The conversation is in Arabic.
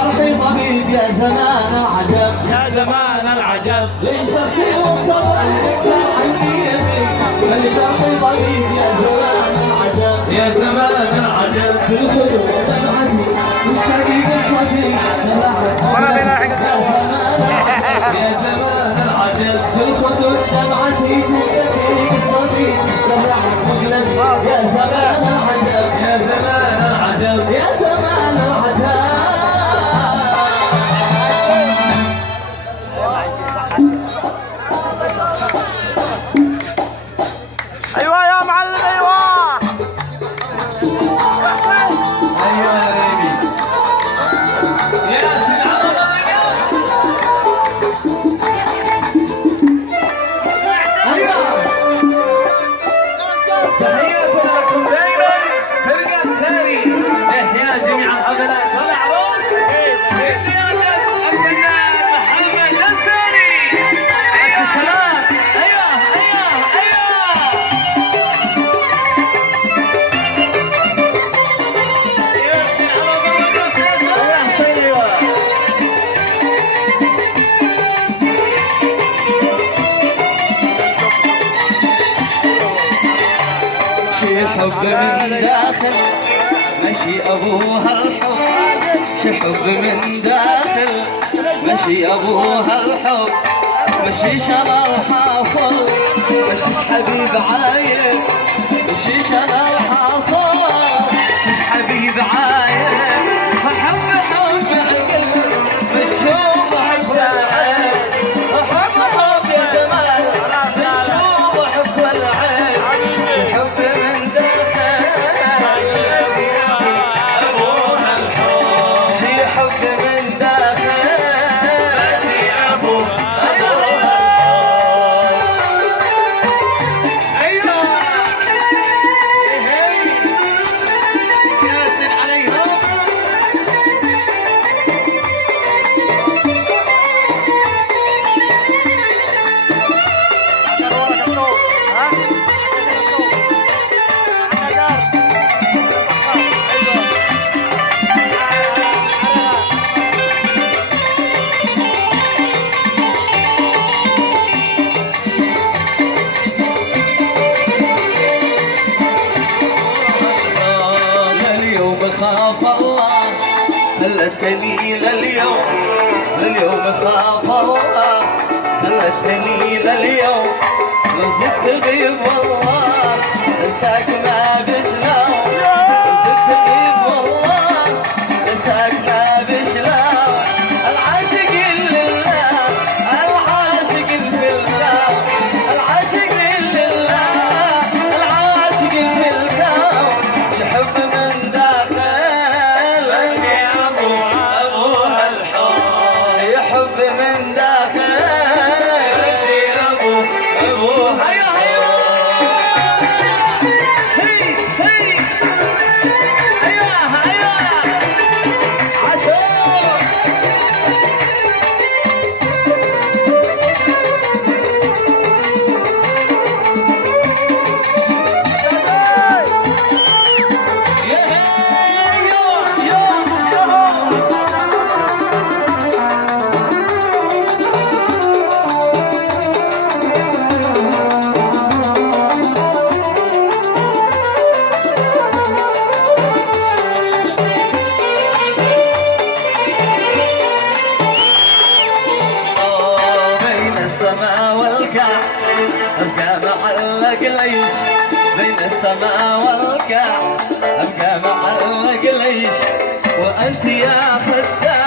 للجرح طبيب يا زمان العجب، يا زمان العجب، ليش اخي والصبر يكسر عني يبيك، للجرح طبيب يا زمان العجب، يا زمان العجب، في الخدود دمعتي والشقيق الصديق نلحق يا زمان العجب، يا زمان العجب، في الخدود دمعتي والشقيق الصديق نلحق مقلبي يا زمان العجب، يا زمان العجب، يا زمان العجب. ايوه يا معلم ايوه. ايوه يا ريبي، يا سيد على الرقص. تحية لكم دائما فرقة تاري، إحياء جميع الحفلات والعروس بقيادة الفنان محمد الساري. عكس الشباب، أيوه أيوه أيوه. ياسين على الرقص يا زلمة. شي الحب من داخل مشي ابوها الحب، شي حب من داخل مشي ابوها الحب، مشي شمال حاصل مشيش حبيب عايل، مشي شمال حاصل مشيش حبيب عايل، حب حب عقل مشوق حب العين، حب يا جمال مشوق حب العين، حب من داخل أبوها الحب، شي حب من داخل ماشي أبوها ياسين عليهم. اليوم خاف الله خلتني لليوم، اليوم خاف الله خلتني لليوم، لو زدت غيب والله انساك ما بشلون، لو زدت غيب والله انساك ما بشلون، العاشق لله العاشق في الله، العاشق لله العاشق في الكون، شحب من داخل ماشي أبوها الحب، يحب من داخل ماشي أبوها هيا هيا هي هي هيا هيا عشان يا يا يا بين السماء والكاس ابقى معلق ليش، بين السماء والكاس ابقى معلق ليش، وانت يا خدام